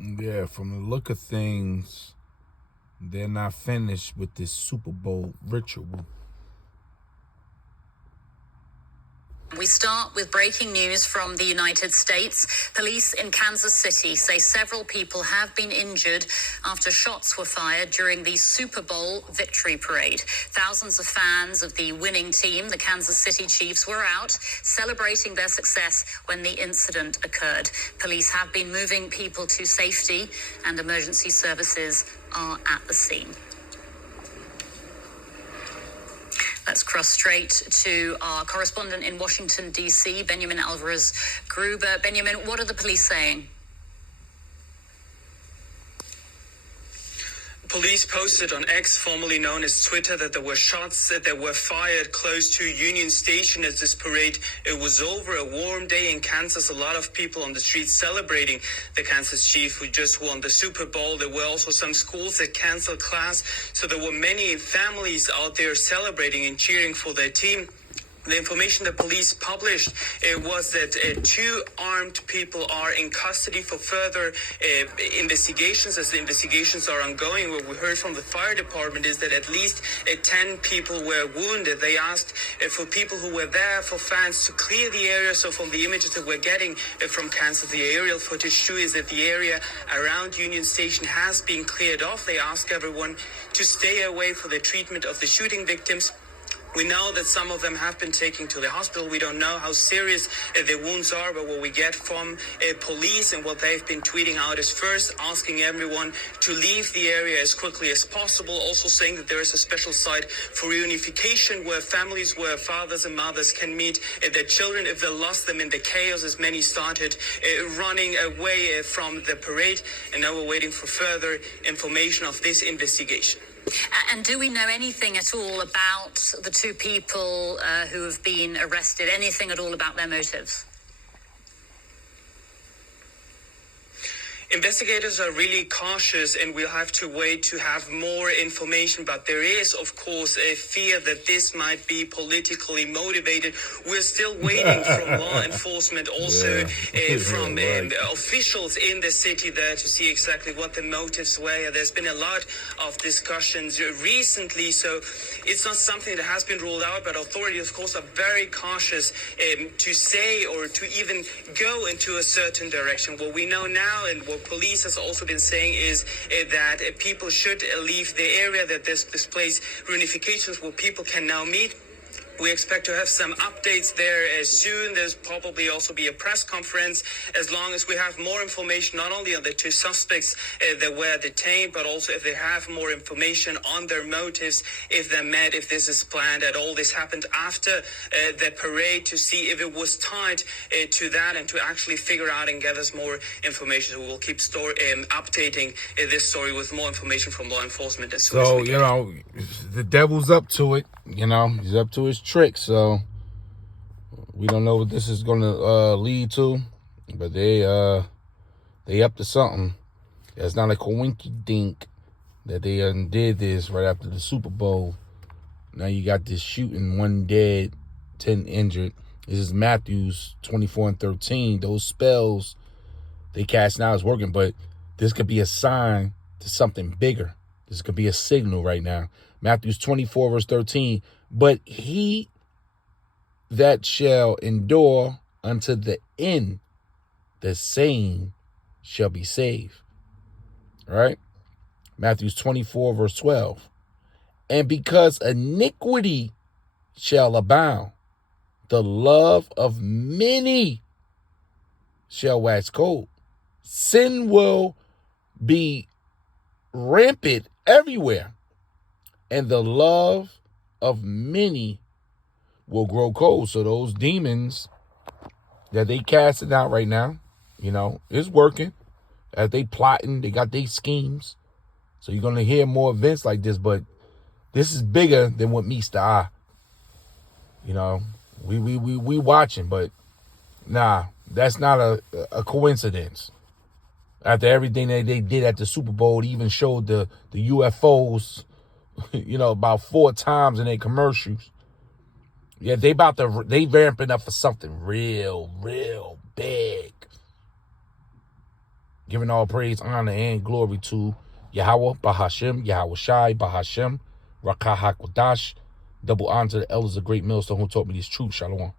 Yeah, from the look of things, they're not finished with this Super Bowl ritual. We start with breaking news from the United States. Police in Kansas City say several people have been injured after shots were fired during the Super Bowl victory parade. Thousands of fans of the winning team, the Kansas City Chiefs, were out celebrating their success when the incident occurred. Police have been moving people to safety, and emergency services are at the scene. Let's cross straight to our correspondent in Washington, D.C., Benjamin Alvarez-Gruber. Benjamin, what are the police saying? Police posted on X, formerly known as Twitter, that there were shots that were fired close to Union Station as this parade was over. A warm day in Kansas, a lot of people on the streets celebrating the Kansas Chiefs who just won the Super Bowl. There were also some schools that canceled class, so there were many families out there celebrating and cheering for their team. The information the police published was that two armed people are in custody for further investigations, as the investigations are ongoing. What we heard from the fire department is that at least 10 people were wounded. They asked for people who were there, for fans, to clear the area. So from the images that we're getting from Kansas, the aerial footage too, is that the area around Union Station has been cleared off. They ask everyone to stay away for the treatment of the shooting victims. We know that some of them have been taken to the hospital. We don't know how serious the wounds are, but what we get from police and what they've been tweeting out is first asking everyone to leave the area as quickly as possible, also saying that there is a special site for reunification where families, where fathers and mothers can meet their children if they lost them in the chaos, as many started running away from the parade. And now we're waiting for further information of this investigation. And do we know anything at all about the two people who have been arrested? Anything at all about their motives? Investigators are really cautious, and we'll have to wait to have more information. But there is, of course, a fear that this might be politically motivated. We're still waiting from law enforcement, also from officials in the city there, to see exactly what the motives were. There's been a lot of discussions recently, so it's not something that has been ruled out. But authorities, of course, are very cautious to say or to even go into a certain direction. What we know now, and what police has also been saying, is that people should leave the area, that there's displaced reunifications where people can now meet. We expect to have some updates there soon. There's probably also be a press conference as long as we have more information, not only on the two suspects that were detained, but also if they have more information on their motives, if they're mad, if this is planned at all. This happened after the parade, to see if it was tied to that and to actually figure out and get us more information. So we will keep updating this story with more information from law enforcement as soon as we get it. The devil's up to it. He's up to his trick, so we don't know what this is going to lead to, but they up to something. It's not a coinky-dink that they did this right after the Super Bowl. Now you got this shooting, 1 dead, 10 injured. This is Matthews 24-13. Those spells they cast now is working, but this could be a sign to something bigger. This could be a signal right now. Matthews 24-13. But he that shall endure unto the end, the same shall be saved. All right? Matthews 24-12. And because iniquity shall abound, the love of many shall wax cold. Sin will be rampant everywhere, and the love of many will grow cold. So those demons that they casting out right now, is working. As they plotting, they got their schemes. So you're gonna hear more events like this, but this is bigger than what meets the eye. We watching, but nah, that's not a coincidence. After everything that they did at the Super Bowl, they even showed the UFOs, about 4 times in their commercials. Yeah, they ramping up for something real, real big. Giving all praise, honor, and glory to Yahweh, Bahashem, Yahweh Shai, Bahashem, Rakah HaKodash. Double honor to the elders of Great Millstone who taught me these truths. Shalom.